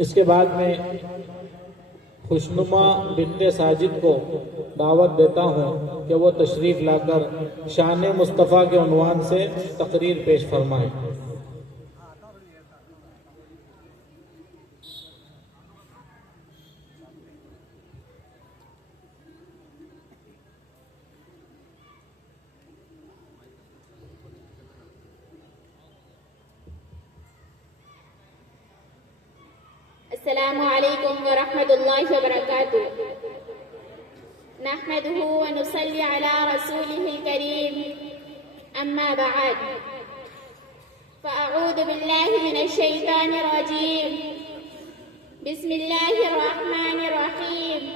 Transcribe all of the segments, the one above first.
اس کے بعد میں خوشنما بنت ساجد کو دعوت دیتا ہوں کہ وہ تشریف لا کر شان مصطفیٰ کے عنوان سے تقریر پیش فرمائے۔ السلام علیکم ورحمۃ اللہ وبرکاتہ۔ نحمده ونصلي على رسوله الكريم اما بعد فاعوذ باللہ من الشیطان الرجیم بسم اللہ الرحمن الرحیم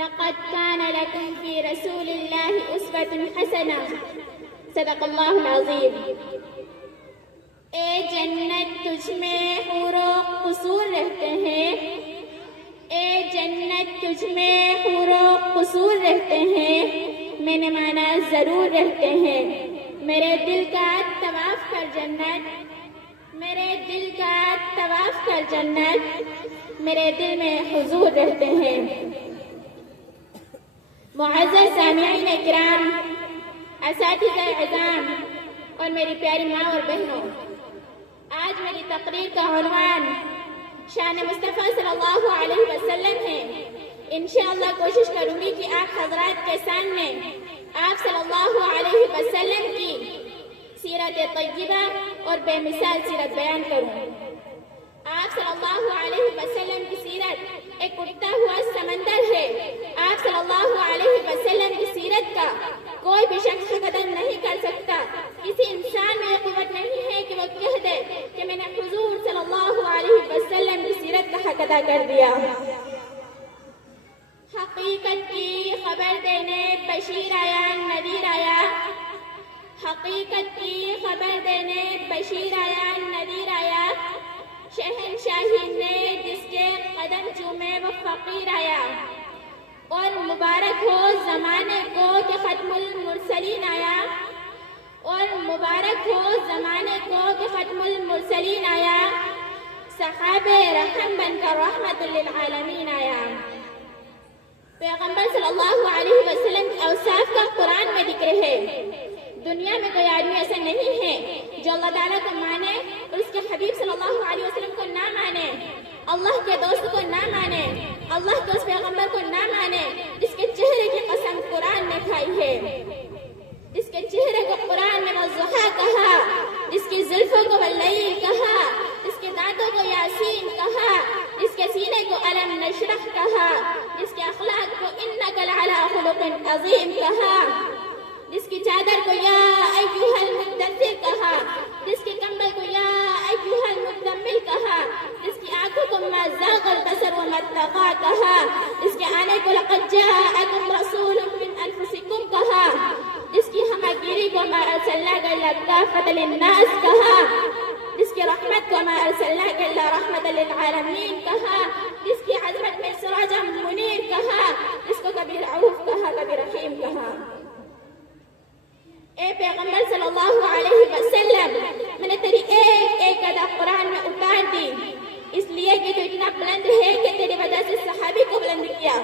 لقد كان لكم في رسول اللہ اسوة حسنة صدق اللہ العظیم۔ اے جنت تجھ میں حور و قصور رہتے ہیں، اے جنت تجھ میں حور و قصور رہتے ہیں، میں نے مانا ضرور رہتے ہیں۔ میرے دل کا طواف کر جنت، میرے دل کا طواف کر جنت، میرے دل میں حضور رہتے ہیں۔ معزز سامعین کرام، اساتذہ اعزام اور میری پیاری ماں اور بہنوں، آج میری تقریر کا عنوان شان مصطفیٰ صلی اللہ علیہ وسلم ہے۔ انشاءاللہ کوشش کروں گی کہ آپ حضرات کے سامنے آپ صلی اللہ علیہ وسلم کی سیرت طیبہ اور بے مثال سیرت بیان کروں۔ آپ صلی اللہ علیہ وسلم کی سیرت ایک اٹھتا ہوا سمندر ہے۔ آپ صلی اللہ علیہ وسلم کی سیرت کا کوئی بھی شخص قدر نہیں کر سکتا۔ کسی انسان میں یہ قوت نہیں ہے کہ وہ کہہ دے کہ میں نے حضور صلی اللہ علیہ وسلم کی سیرت کا حق ادا کر دیا۔ حقیقت کی خبر دینے بشیر آیا نذیر آیا، حقیقت کی خبر دینے بشیر آیا نذیر آیا، شہنشاہی نے جس کے قدم چومے وہ فقیر آیا۔ اور مبارک ہو زمانے کو کہ ختم المرسلین آیا، اور مبارک ہو زمانے کو کہ ختم المرسلین آیا، صحاب رحم بن کر رحمت للعالمین آیا۔ پیغمبر صلی اللہ علیہ وسلم کے اوصاف کا قرآن میں ذکر ہے۔ دنیا میں کوئی آدمی ایسا نہیں ہے جو اللہ تعالیٰ کو مانے اور اس کے حبیب صلی اللہ علیہ وسلم کو نہ مانے، اللہ کے دوست کو نہ مانے، اللہ کے اس پیغمبر کو نہ مانے جس کے چہرے کی قسم قرآن نے کھائی ہے، جس کے چہرے کو قرآن نے والضحیٰ کہا، جس کی زلفوں کو واللیل کہا، جس کے دانتوں کو یاسین کہا، جس کے سینے کو الم نشرح کہا، جس کے اخلاق کو انک لعلی خلق عظیم کہا، جس کی چادر کو یا ایھا المدثر کہا، جس کے کمبل کو یا ایھا المزمل کہا، جس کی آنکھوں کو ما زاغ البصر وما طغى کہا، جس کے آنے کو لقد جاءکم رسول من انفسکم کہا، جس کی ہماگیری کو ما ارسلناک الا کافۃ للناس کہا، جس کی رحمت کو ما ارسلناک الا رحمۃ للعالمین کہا، جس کی عظمت میں سراجا منیر کہا، جس کو کبھی رؤوف کہا کبھی رحیم کہا۔ اے پیغمبر صلی اللہ علیہ وسلم، میں نے تیری ایک ایک ادا قرآن میں اتار دی، اس لیے کہ تو اتنا بلند ہے کہ تیری وجہ سے صحابی کو بلند کیا،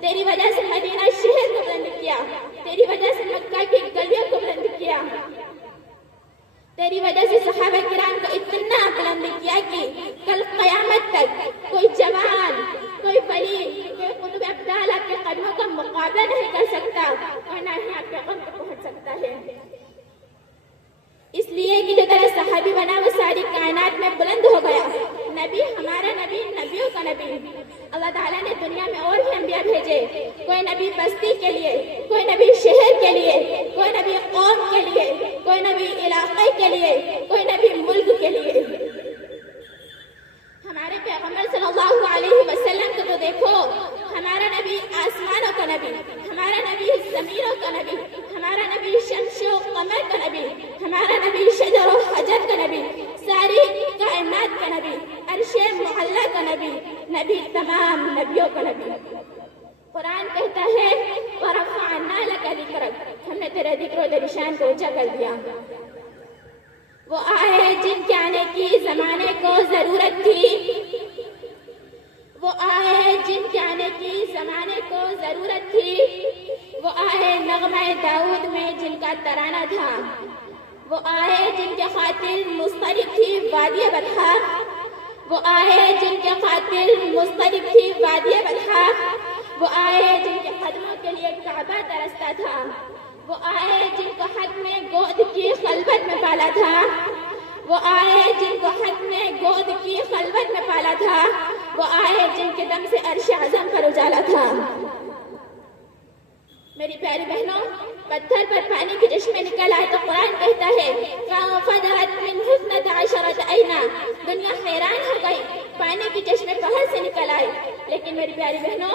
تیری وجہ سے مدینہ شہر کو بلند کیا، تیری وجہ سے مکہ کی گلیوں کو بلند کیا، تیری وجہ سے صحابہ کرام کو اتنا بلند کیا کہ کل قیامت تک کوئی جوان، کوئی ولی، کوئی قطب ابدال آپ کے قدموں کا مقابلہ نہیں کر سکتا اور نہ ہی آپ کے قدم کو پہنچ سکتا ہے۔ اس لیے کہ جو طرح صحابی بنا وہ ساری کائنات میں بلند ہو گیا۔ نبی ہمارا نبی، نبیوں کا نبی، اللہ تعالیٰ نے دنیا میں اور بھی انبیاء بھیجے، کوئی نبی بستی کے لیے، کوئی نبی شہر کے لیے، کوئی نبی قوم کے لیے، کوئی نبی علاقے کے لیے، کوئی نبی ملک کے لیے۔ ہمارے پیغمبر صلی اللہ علیہ وسلم کو تو دیکھو، ہمارا نبی آسمانوں کا نبی، ہمارا نبی زمینوں کا نبی، ہمارا نبی شمس و قمر کا نبی، ہمارا نبی شجر و حجر کا نبی، ساری کائنات کا نبی، عرش معلیٰ کا نبی، نبی تمام نبیوں کا نبی۔ قرآن کہتا ہے وَرَفَعْنَا لَكَ ذِكْرَكَ، ہم نے تیرے ذکر و تیری شان کو اونچا کر دیا۔ وہ آئے جن کے آنے کی زمانے کو ضرورت ضرورت تھی، وہ آئے جن کے آنے کی زمانے کو ضرورت تھی، وہ آئے نغمہ داؤد میں جن کا ترانہ تھا، وہ آئے جن کے خاطر مسترب تھی وادی بطحا، وہ آئے جن کے خاطر مسترب تھی وادی بطحا، وہ آئے جن کے قدموں کے لیے کعبہ ترستا تھا، وہ آئے جن کو حد میں گود کی خلوت میں پالا تھا، وہ آئے جن کو حد میں گود کی خلوت میں پالا تھا، وہ آئے جن کے دم سے عرش اعظم پر اجالا تھا۔ میری پیاری بہنوں، پتھر پر پانی کے چشمے نکل آئے تو قرآن کہتا ہے فَانْفَجَرَتْ مِنْهُ اثْنَتَا عَشَرَةَ عَيْنًا، دنیا حیران ہو گئی، پانی کے چشمے پہاڑ سے نکل آئے۔ لیکن میری پیاری بہنوں،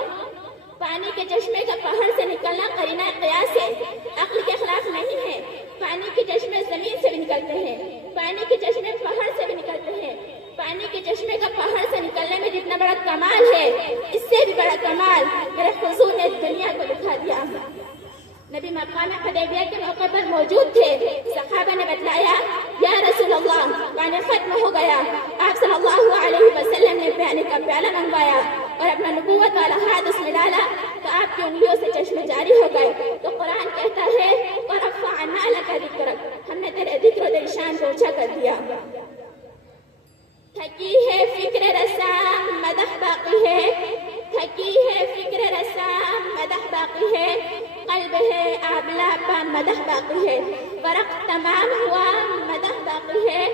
پانی کے چشمے کا پہاڑ سے نکلنا قرینہ قیاس ہے، عقل کے خلاف نہیں ہے۔ پانی کے چشمے زمین سے بھی نکلتے ہیں، پانی کے چشمے پہاڑ سے بھی نکلتے ہیں۔ پانی کے چشمے کا پہاڑ سے نکلنے میں جتنا بڑا کمال ہے، اس سے بھی بڑا کمال میرے حضور نے دنیا کو دکھا دیا۔ نبی مقام حدیبیہ کے موقع پر موجود تھے، صحابہ نے بتلایا یا رسول اللہ پانی ختم ہو گیا۔ آپ صلی اللہ علیہ وسلم نے پانی کا پیالہ منگوایا اور اپنا نبوت والا ہاتھ اس میں ڈالا تو آپ کی انگلیوں سے چشمے جاری ہو گئے۔ تو قرآن کہتا ہے وَرَفَعْنَا لَكَ ذِكْرَكَ، ہم نے تیرے ذکر و تیری شان کو اونچا کر دیا۔ تھکی ہے فکر رسام مدح باقی ہے، تھکی ہے فکر رسام مدح باقی ہے، قلب ہے آبلا پا مدح باقی ہے، ورق تمام ہوا مدح باقی ہے،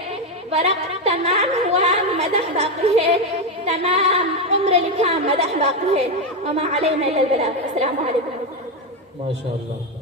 ورق تمام ہوا مدح باقی ہے، تمام عمر لکھا مدح باقی ہے، وما علینا الا البلاغ۔ السلام علیکم۔ ماشاء اللہ۔